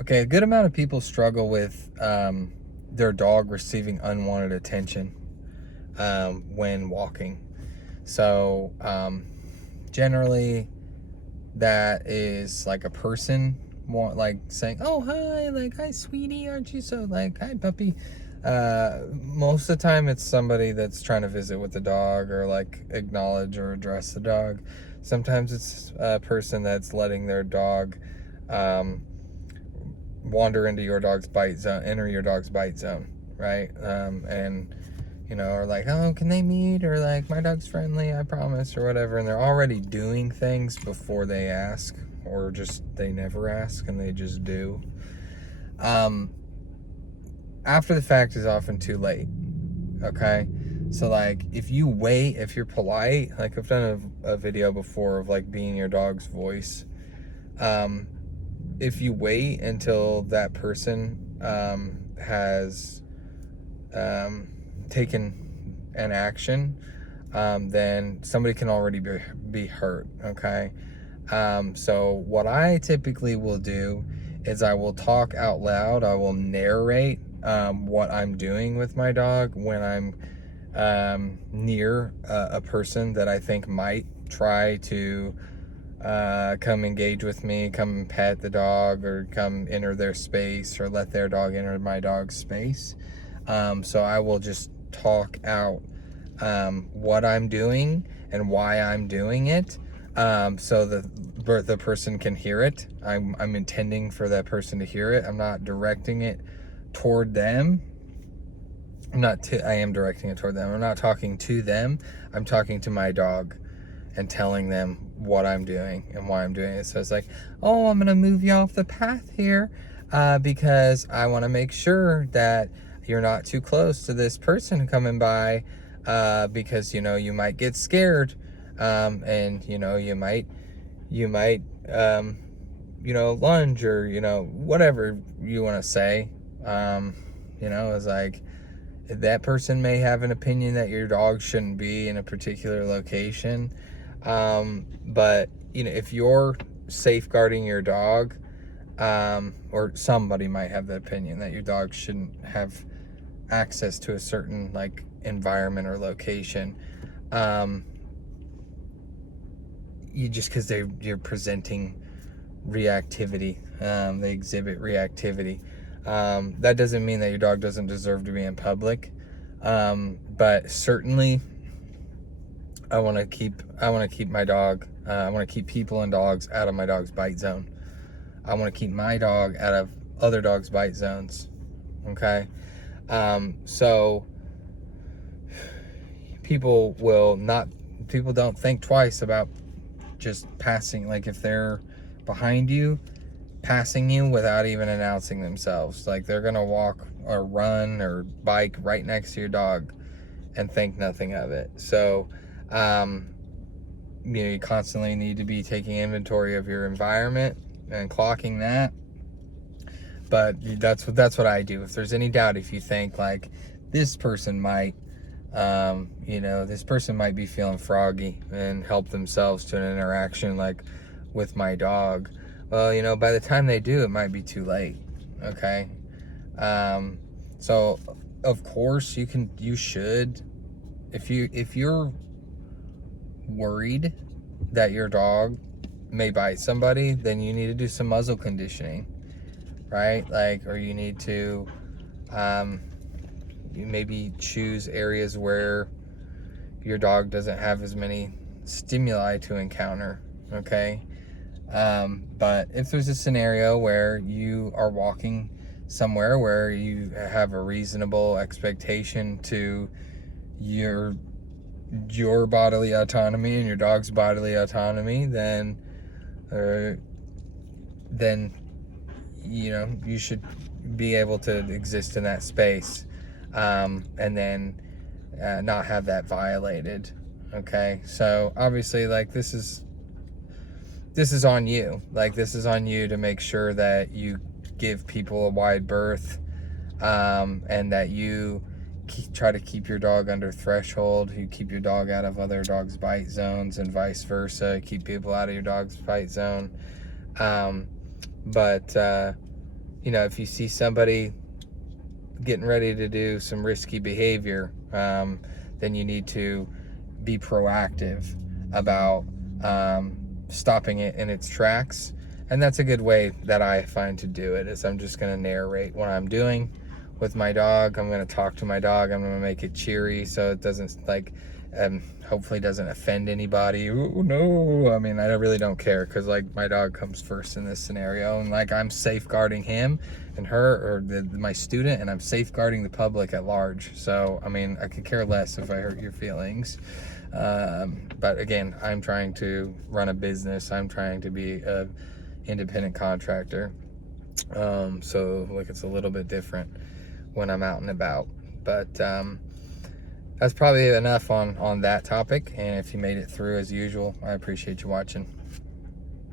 Okay, a good amount of people struggle with their dog receiving unwanted attention when walking. So, generally, that is like a person like saying, "Oh, hi, like, hi, sweetie, aren't you so, like, hi, puppy." Most of the time, it's somebody that's trying to visit with the dog or like acknowledge or address the dog. Sometimes it's a person that's letting their dog um, wander into your dog's bite zone, enter your dog's bite zone, right? And or like, oh, can they meet? Or like, my dog's friendly, I promise, or whatever. And they're already doing things before they ask, or just they never ask and they just do. Um, After the fact is often too late. Okay. So like, if you wait, if you're polite, like I've done a video before of like being your dog's voice. If you wait until that person has taken an action, then somebody can already be hurt. Okay. So what I typically will do is I will talk out loud. I will narrate what I'm doing with my dog when I'm near a person that I think might try to come engage with me, come pet the dog, or come enter their space, or let their dog enter my dog's space. So I will just talk out what I'm doing and why I'm doing it, so the person can hear it. I'm intending for that person to hear it. I'm not directing it toward them. I am directing it toward them. I'm not talking to them. I'm talking to my dog and telling them what I'm doing and why I'm doing it. So it's like, oh, I'm going to move you off the path here because I want to make sure that you're not too close to this person coming by because, you might get scared and, you might, lunge or, whatever you want to say. It's like, that person may have an opinion that your dog shouldn't be in a particular location. But if you're safeguarding your dog, or somebody might have the opinion that your dog shouldn't have access to a certain like environment or location, you just because you're presenting reactivity, they exhibit reactivity. That doesn't mean that your dog doesn't deserve to be in public, but certainly I want to keep my dog. I want to keep people and dogs out of my dog's bite zone. I want to keep my dog out of other dogs' bite zones. Okay, so people don't think twice about just passing. Like if they're behind you, passing you without even announcing themselves. Like they're gonna walk or run or bike right next to your dog and think nothing of it. So you constantly need to be taking inventory of your environment and clocking that. But that's what I do. If there's any doubt, if you think like this person might this person might be feeling froggy and help themselves to an interaction like with my dog, well, by the time they do, it might be too late. Okay. So of course you should, if you're worried that your dog may bite somebody, then you need to do some muzzle conditioning, right? Like, or you need to you maybe choose areas where your dog doesn't have as many stimuli to encounter. Okay. But if there's a scenario where you are walking somewhere where you have a reasonable expectation to your bodily autonomy and your dog's bodily autonomy, then you should be able to exist in that space, and then not have that violated. Okay, so obviously, like, this is on you. Like, this is on you to make sure that you give people a wide berth, and that you try to keep your dog under threshold. You keep your dog out of other dogs' bite zones, and vice versa. Keep people out of your dog's bite zone. But if you see somebody getting ready to do some risky behavior, then you need to be proactive about stopping it in its tracks. And that's a good way that I find to do it, is I'm just going to narrate what I'm doing with my dog. I'm going to talk to my dog. I'm going to make it cheery so it doesn't hopefully doesn't offend anybody. Ooh, no, I mean, I really don't care, because like my dog comes first in this scenario, and like I'm safeguarding him and her, or my student, and I'm safeguarding the public at large. So I mean, I could care less if I hurt your feelings. But again, I'm trying to run a business. I'm trying to be a independent contractor. So like it's a little bit different when I'm out and about. But that's probably enough on that topic. And if you made it through, as usual, I appreciate you watching.